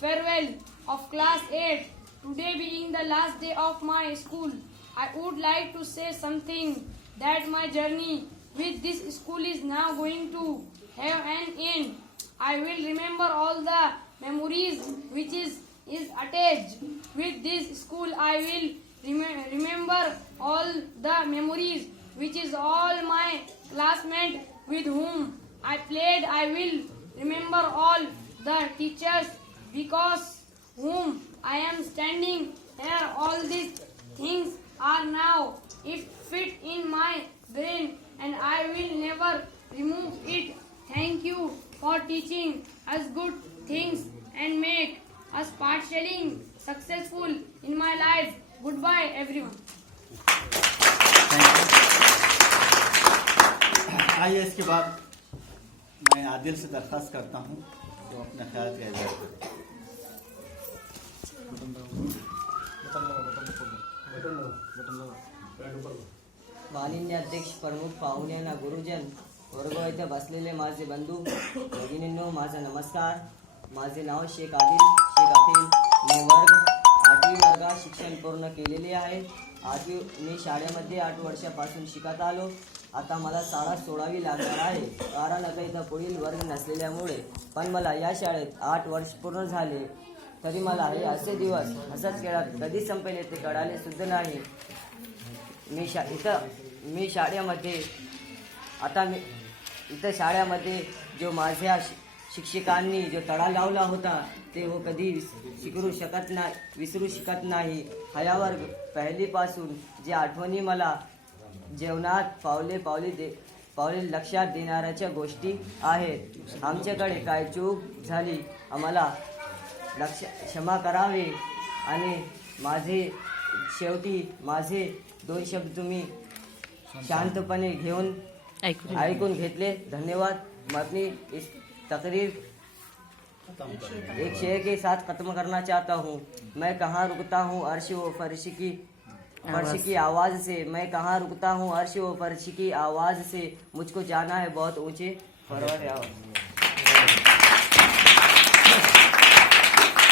farewell of class 8. Today being the last day of my school, I would like to say something that my journey with this school is now going to have an end. I will remember all the memories which is attached with this school. I will remember all the memories which is all my classmates with whom I played. I will remember all the teachers because whom I am standing here. All these things are now it fit in my brain and I will never remove it. Thank you for teaching us good things and make us partially successful in my life. Goodbye everyone. आइए इसके बाद मैं आदिल से दरख्वास्त करता हूँ जो अपने ख्याल का इजहार करें। माननीय अध्यक्ष, प्रमुख पाहुण्यांना, गुरुजन वर्ग इथे बसलेले माझे बंधू भगिनींनो, माझा नमस्कार. माझे नाव शेख आदिल शेख अफील. मी वर्ग 8वी वर्गात शिक्षण पूर्ण केलेले आहे. मी शाळेमध्ये 8 वर्षापासून शिकत आलो. आता मला शाळा सोडावी लागणार आहे कारण आता इथं पुढील वर्ग नसलेल्यामुळे. पण मला या शाळेत 8 वर्ष पूर्ण झाले तरी मला हे असे दिवस हसत खेळत कधी संपेल ते कळाले सुद्धा नाही. मी शाळेमध्ये शाळेमध्ये जो माझ्या शिक्षकांनी जो तडा लावला होता ते हो कधी विसरू शकत नाही. ह्यावर पहिलीपासून जे आठवणी मला जीवनात पावले लक्षात देणाऱ्या गोष्टी आहेत. आमच्याकडे काय चूक झाली आम्हाला क्षमा करावे आणि शेवटी माझे 2 शब्द तुम्ही शांतपणे घेऊन ऐकून घेतले. धन्यवाद. मैं अपनी इस तकरीर एक शेर के साथ खत्म करना चाहता हूँ. मैं कहाँ रुकता हूँ अर्श व फर्श की आवाज़ से. मैं कहाँ रुकता हूँ अर्श व फर्श की आवाज़ से. मुझको जाना है बहुत ऊंचे परवर आवाज़.